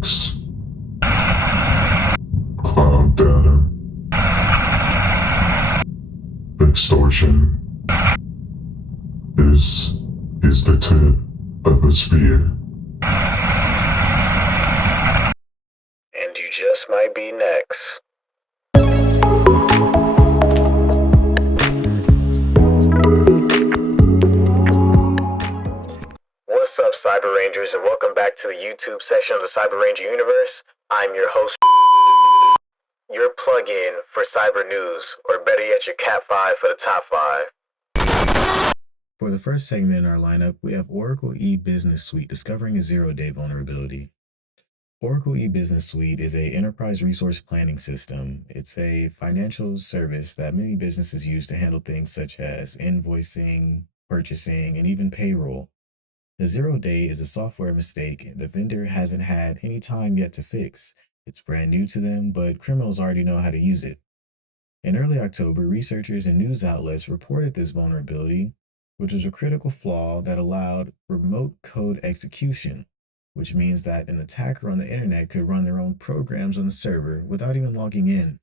leaks, cloud data, extortion is the tip of the spear. And you just might be next. What's up, Cyber Rangers, and welcome back to the YouTube section of the Cyber Ranger universe. I'm your host, your plug-in for cyber news, or better yet, your Cat 5 for the top 5. For the first segment in our lineup, we have Oracle E-Business Suite discovering a zero-day vulnerability. Oracle E-Business Suite is an enterprise resource planning system. It's a financial service that many businesses use to handle things such as invoicing, purchasing, and even payroll. The zero-day is a software mistake the vendor hasn't had any time yet to fix. It's brand new to them, but criminals already know how to use it. In early October, researchers and news outlets reported this vulnerability, which was a critical flaw that allowed remote code execution, which means that an attacker on the internet could run their own programs on the server without even logging in.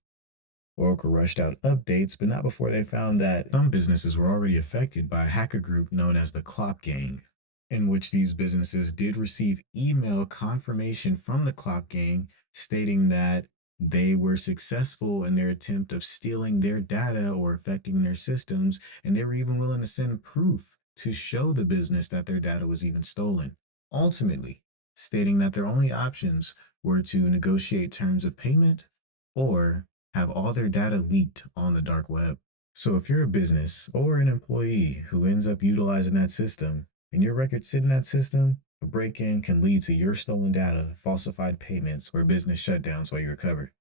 Oracle rushed out updates, but not before they found that some businesses were already affected by a hacker group known as the Clop Gang, in which these businesses did receive email confirmation from the Clop Gang stating that they were successful in their attempt of stealing their data or affecting their systems, and they were even willing to send proof to show the business that their data was even stolen, ultimately stating that their only options were to negotiate terms of payment or have all their data leaked on the dark web. So if you're a business or an employee who ends up utilizing that system, and your records sit in that system, a break-in can lead to your stolen data, falsified payments, or business shutdowns while you recover.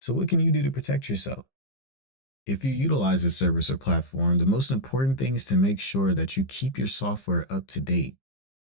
So what can you do to protect yourself? If you utilize this service or platform, the most important thing is to make sure that you keep your software up to date.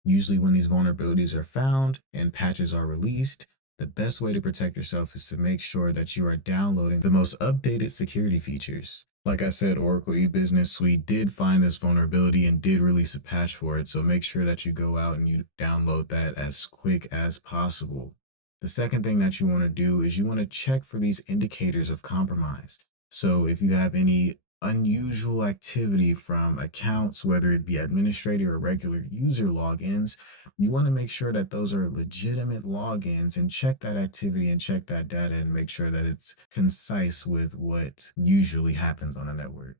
Usually when these vulnerabilities are found and patches are released, the best way to protect yourself is to make sure that you are downloading the most updated security features. Like I said, Oracle E-Business Suite did find this vulnerability and did release a patch for it, so make sure that you go out and you download that as quick as possible. The second thing that you want to do is you want to check for these indicators of compromise. So if you have any unusual activity from accounts, whether it be administrator or regular user logins, you want to make sure that those are legitimate logins and check that activity and check that data and make sure that it's concise with what usually happens on the network.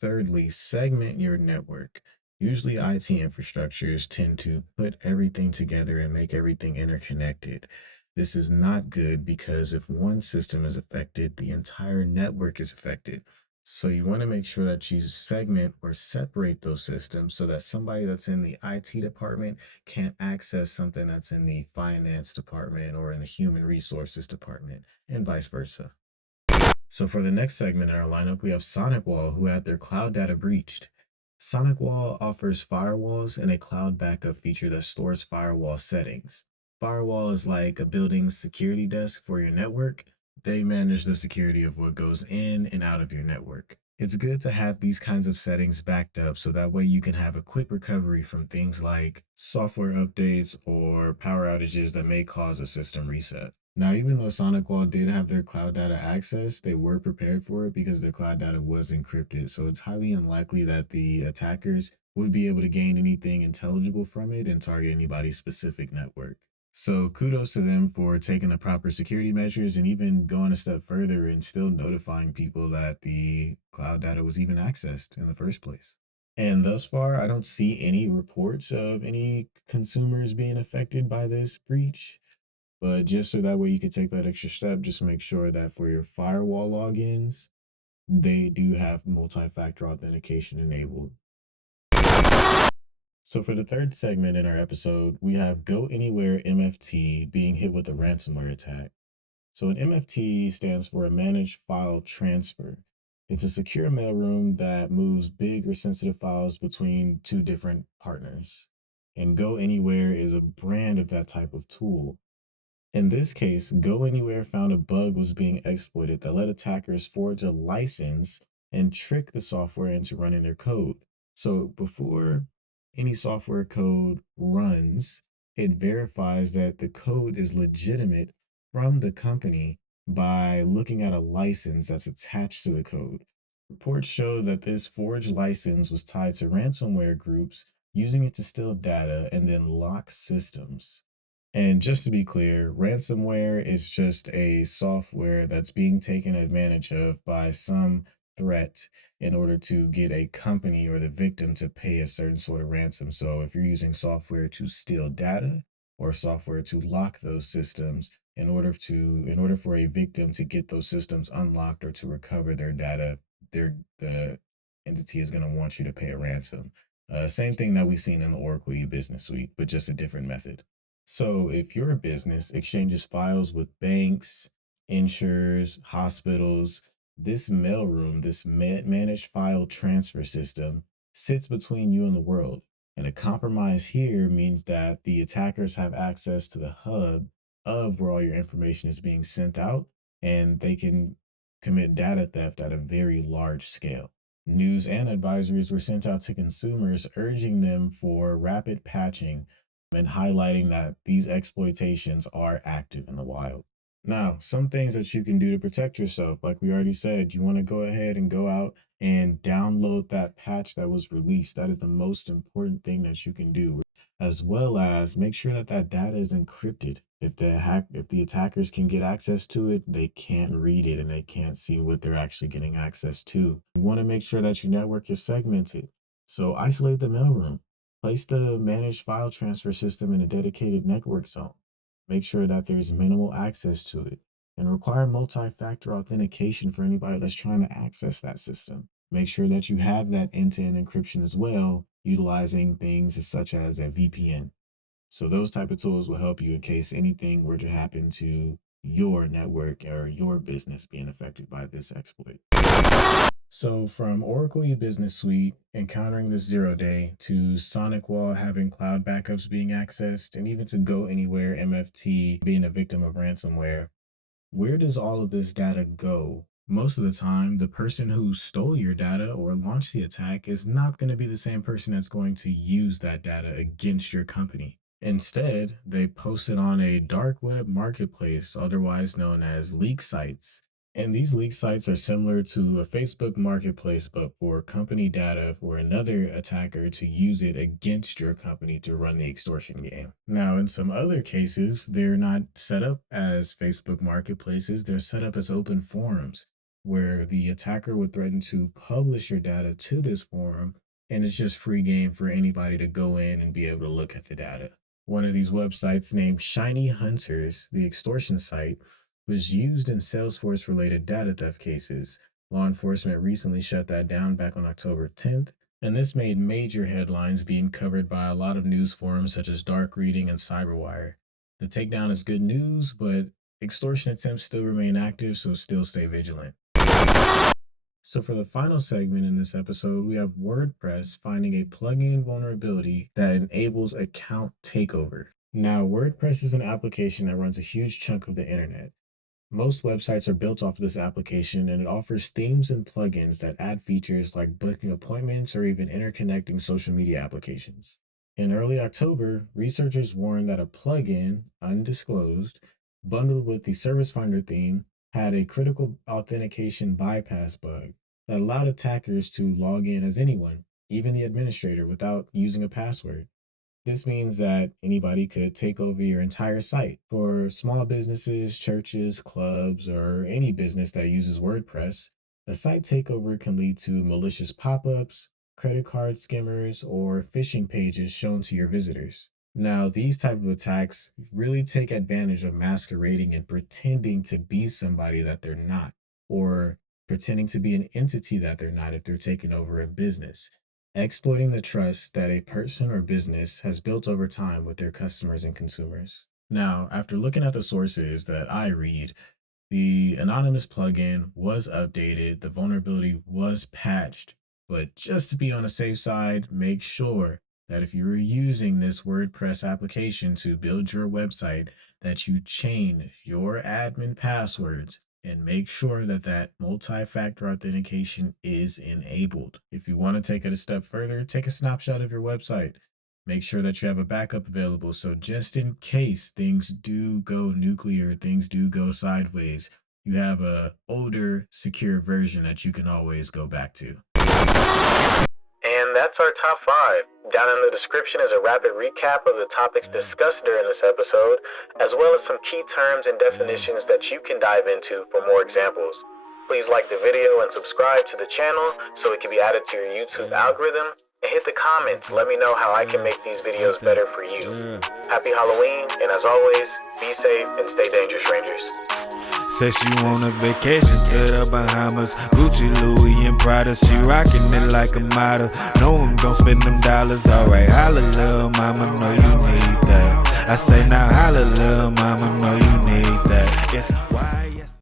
Thirdly, segment your network. Usually IT infrastructures tend to put everything together and make everything interconnected. This is not good because if one system is affected, the entire network is affected. So you want to make sure that you segment or separate those systems so that somebody that's in the IT department can't access something that's in the finance department or in the human resources department, and vice versa. So for the next segment in our lineup, we have SonicWall, who had their cloud data breached. SonicWall offers firewalls and a cloud backup feature that stores firewall settings. Firewall is like a building's security desk for your network. They manage the security of what goes in and out of your network. It's good to have these kinds of settings backed up so that way you can have a quick recovery from things like software updates or power outages that may cause a system reset. Now, even though SonicWall did have their cloud data access, they were prepared for it because their cloud data was encrypted. So it's highly unlikely that the attackers would be able to gain anything intelligible from it and target anybody's specific network. So kudos to them for taking the proper security measures and even going a step further and still notifying people that the cloud data was even accessed in the first place. And thus far, I don't see any reports of any consumers being affected by this breach. But just so that way you could take that extra step, just make sure that for your firewall logins, they do have multi-factor authentication enabled. So for the third segment in our episode, we have GoAnywhere MFT being hit with a ransomware attack. So an MFT stands for a managed file transfer. It's a secure mailroom that moves big or sensitive files between two different partners. And GoAnywhere is a brand of that type of tool. In this case, GoAnywhere found a bug was being exploited that let attackers forge a license and trick the software into running their code. So before any software code runs, It verifies that the code is legitimate from the company by looking at a license that's attached to the code. Reports show that this forged license was tied to ransomware groups using it to steal data and then lock systems. And just to be clear, ransomware is just a software that's being taken advantage of by some threat in order to get a company or the victim to pay a certain sort of ransom. So if you're using software to steal data or software to lock those systems in order for a victim to get those systems unlocked or to recover their data, the entity is going to want you to pay a ransom. Same thing that we've seen in the Oracle e-business suite, but just a different method. So if your business exchanges files with banks, insurers, hospitals, this mailroom, this managed file transfer system sits between you and the world. And a compromise here means that the attackers have access to the hub of where all your information is being sent out, and they can commit data theft at a very large scale. News and advisories were sent out to consumers urging them for rapid patching and highlighting that these exploitations are active in the wild. Now, some things that you can do to protect yourself, like we already said, you want to go ahead and go out and download that patch that was released. That is the most important thing that you can do, as well as make sure that that data is encrypted. If the attackers can get access to it, they can't read it and they can't see what they're actually getting access to. You want to make sure that your network is segmented. So isolate the mailroom. Place the managed file transfer system in a dedicated network zone. Make sure that there's minimal access to it, and require multi-factor authentication for anybody that's trying to access that system. Make sure that you have that end-to-end encryption as well, utilizing things such as a VPN. So those type of tools will help you in case anything were to happen to your network or your business being affected by this exploit. So from Oracle e-business suite encountering this 0-day to SonicWall having cloud backups being accessed, and even to GoAnywhere MFT being a victim of ransomware, where does all of this data go? Most of the time, the person who stole your data or launched the attack is not going to be the same person that's going to use that data against your company. Instead, they post it on a dark web marketplace, otherwise known as leak sites. And these leak sites are similar to a Facebook marketplace, but for company data for another attacker to use it against your company to run the extortion game. Now, in some other cases, they're not set up as Facebook marketplaces, they're set up as open forums where the attacker would threaten to publish your data to this forum, and it's just free game for anybody to go in and be able to look at the data. One of these websites named Shiny Hunters, the extortion site, was used in Salesforce related data theft cases. Law enforcement recently shut that down back on October 10th, and this made major headlines being covered by a lot of news forums such as Dark Reading and Cyberwire. The takedown is good news, but extortion attempts still remain active, so still stay vigilant. So for the final segment in this episode, we have WordPress finding a plugin vulnerability that enables account takeover. Now, WordPress is an application that runs a huge chunk of the internet. Most websites are built off of this application, and it offers themes and plugins that add features like booking appointments or even interconnecting social media applications. In early October, researchers warned that a plugin, undisclosed, bundled with the Service Finder theme, had a critical authentication bypass bug that allowed attackers to log in as anyone, even the administrator, without using a password. This means that anybody could take over your entire site. For small businesses, churches, clubs, or any business that uses WordPress, a site takeover can lead to malicious pop-ups, credit card skimmers, or phishing pages shown to your visitors. Now, these type of attacks really take advantage of masquerading and pretending to be somebody that they're not, or pretending to be an entity that they're not if they're taking over a business, exploiting the trust that a person or business has built over time with their customers and consumers. Now, after looking at the sources that I read, the anonymous plugin was updated, the vulnerability was patched, but just to be on the safe side, make sure that if you're using this WordPress application to build your website, that you chain your admin passwords and make sure that that multi-factor authentication is enabled. If you want to take it a step further, take a snapshot of your website. Make sure that you have a backup available, so just in case things do go nuclear, things do go sideways, you have a older, secure version that you can always go back to. And that's our top 5. Down in the description is a rapid recap of the topics discussed during this episode, as well as some key terms and definitions that you can dive into for more examples. Please like the video and subscribe to the channel so it can be added to your YouTube algorithm. And hit the comments, let me know how I can make these videos better for you. Happy Halloween, and as always, be safe and stay dangerous, Rangers. Says she on a vacation to the Bahamas, Gucci, Louis, and Prada. She rockin' it like a model. Know I'm gon' spend them dollars. Alright, holla, lil' mama, know you need that. I say now, holla, lil' mama, know you need that. It's why